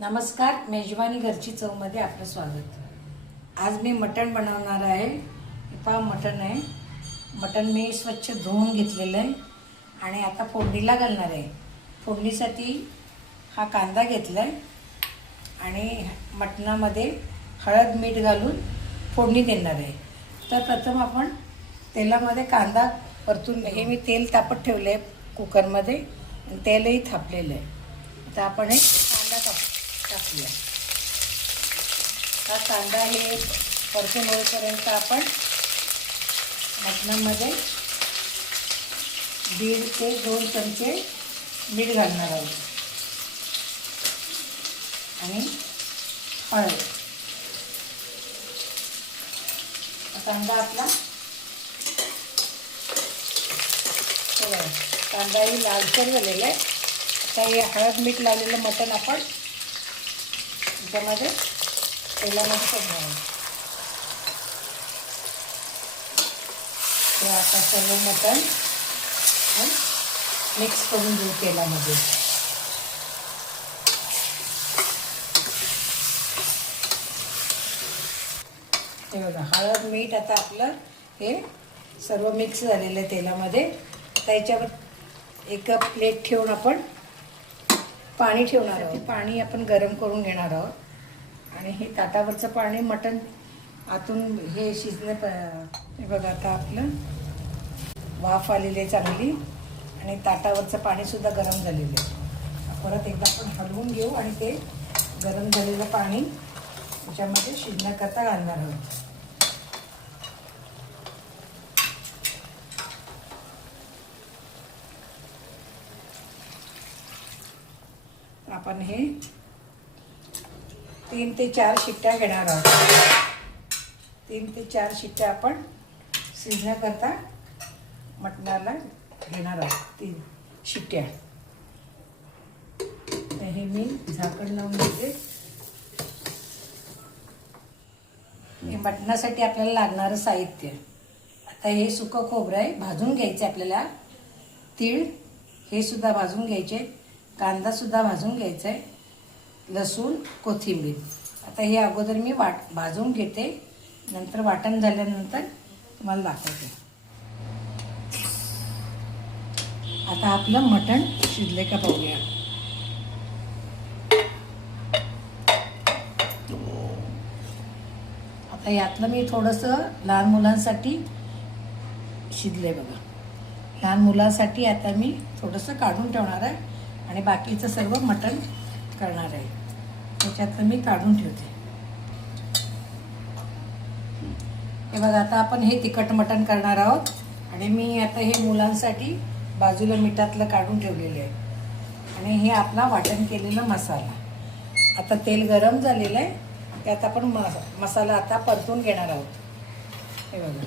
नमस्कार, मेजवानी घरची चवमध्ये आपलं स्वागत। आज मी मटण बनवणार आहे। हे पहा मटण आहे। मटण मी स्वच्छ धुवून घेतलेलं आहे आणि आता फोडणीला घालणार आहे। फोडणीसाठी हा कांदा घेतला आहे आणि मटणामध्ये हळद मीठ घालून फोडणी देणार आहे। तर प्रथम आपण तेलामध्ये कांदा परतून हे मी तेल तापत ठेवले आहे कुकरमध्ये आणि तेलही थापलेलं आहे। आता आपण हे कांदा टाकूया। हा कांदा हे परतून होईपर्यंत आपण मटणामध्ये 1.5 ते 2 चमचे मीठ घालणार आहोत आणि हळद। कांदा आपला कांदाही लालसर झालेला आहे। आता हे हळद मीठ लावलेलं मटण आपण त्यामध्ये तेलामध्ये सोडणार आहोत। हे आता सर्व मटण मिक्स करून घेऊ तेलामध्ये। हे बघा हळद मीठ आता आपलं हे सर्व मिक्स झालेलं आहे तेलामध्ये। त्याच्यावर एक प्लेट ठेवून आपण पाणी ठेवणार आहोत। पाणी आपण गरम करून घेणार आहोत आणि हे ताटावरचं पाणी मटण आतून हे शिजणे। हे बघा आता आपलं वाफ आलेली आहे चांगली आणि ताटावरचं पाणीसुद्धा गरम झालेलं आहे। परत एकदा आपण हलवून घेऊ आणि ते गरम झालेलं पाणी त्याच्यामध्ये शिजण्याकरता घालणार आहोत। आपण हे 3 ते 4 शिट्ट्या घेणार आहोत। 3 ते 4 शिट्ट्या आपण शिजण्याकरता मटणाला घेणार आहोत। 3 शिट्ट्या। हे मी झाकण लावून घेते। हे मटणासाठी आपल्याला लागणारं साहित्य आता हे सुकं खोबरं आहे, भाजून घ्यायचं आपल्याला। तीळ हे सुद्धा भाजून घ्यायचे। कांदा सुद्धा भाजून घ्यायचा आहे। लसूण कोथिंबीर आता हे अगोदर मी भाजून घेते, नंतर वाटण झाल्यानंतर तुम्हाला दाखवते। आता आपलं मटण शिजले का पाहूया। आता यातलं मी थोडंसं लहान मुलांसाठी शिजले बघा। लहान मुलांसाठी आता मी थोडंसं काढून ठेवणार आहे आणि बाकीचं सर्व मटण करणार आहे। त्याच्यातलं मी काढून ठेवते। हे बघा आता आपण हे तिखट मटण करणार आहोत आणि मी आता हे मुलांसाठी बाजूला मिठातलं काढून ठेवलेलं आहे आणि हे आपला वाटण केलेला मसाला। आता तेल गरम झालेलं आहे, त्यात आपण मसाला आता परतून घेणार आहोत। हे बघा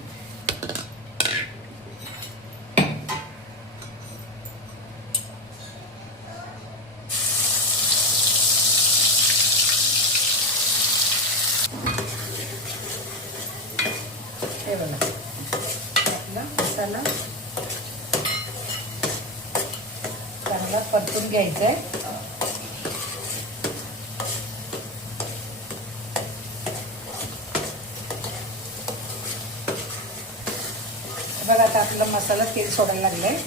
हे बघा आपला मसाला चांगला परतून घ्यायचा आहे। बघा आता आपला मसाला तेल सोडायला लागला आहे।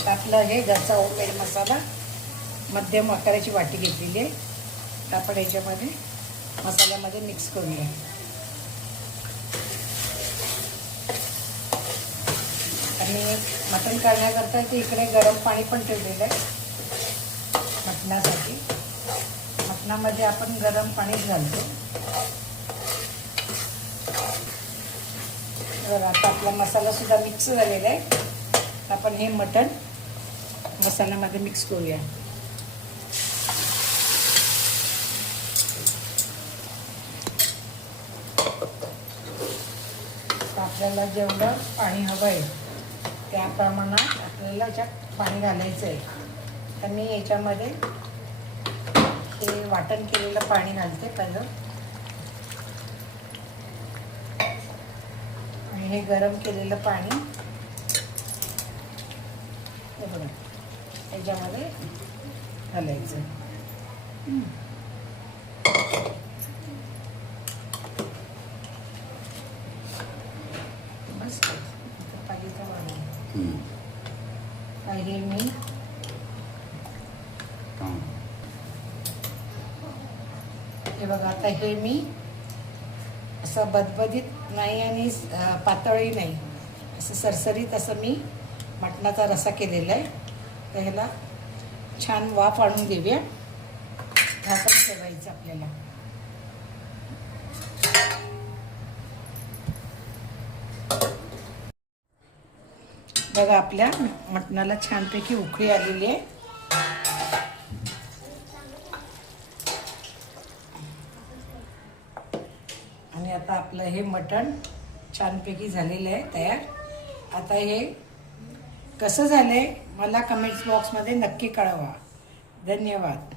आता आपलं हे घरचा होममेड मसाला मध्यम आकाराची वाटी घेतलेली आहे। तर आपण याच्यामध्ये मसाल्यामध्ये मिक्स करूया। आणि मटण करण्याकरता ते इकडे गरम पाणी पण ठेवलेलं आहे मटणासाठी। मटणामध्ये आपण गरम पाणीच घालतो। तर आता आपला मसाला सुद्धा मिक्स झालेला आहे। आपण हे मटण मसाल्यामध्ये मिक्स करूया। आपल्याला जेवढं पाणी हवं आहे त्या प्रमाणात आपल्याला याच्यात पाणी घालायचं आहे। तर मी याच्यामध्ये हे वाटण केलेलं पाणी घालते पहिलं आणि हे गरम केलेलं पाणी हे बघा याच्यामध्ये घालायचं। हे बघा, आता हे मी असं बदबदीत नाही आणि पातळही नाही, असं सरसरीत असं मी मटणाचा रस्सा केलेला आहे. तर ह्याला छान वाफ आणून देऊया. झाकण ठेवायचं आपल्याला. बघा, आपल्या मटणाला छानपैकी उकळी आलेली आहे. आणि आता आपलं हे मटण छानपैकी झालेलं आहे तयार. आता हे कसं झालं आहे मला कमेंट्स बॉक्समध्ये नक्की कळवा. धन्यवाद.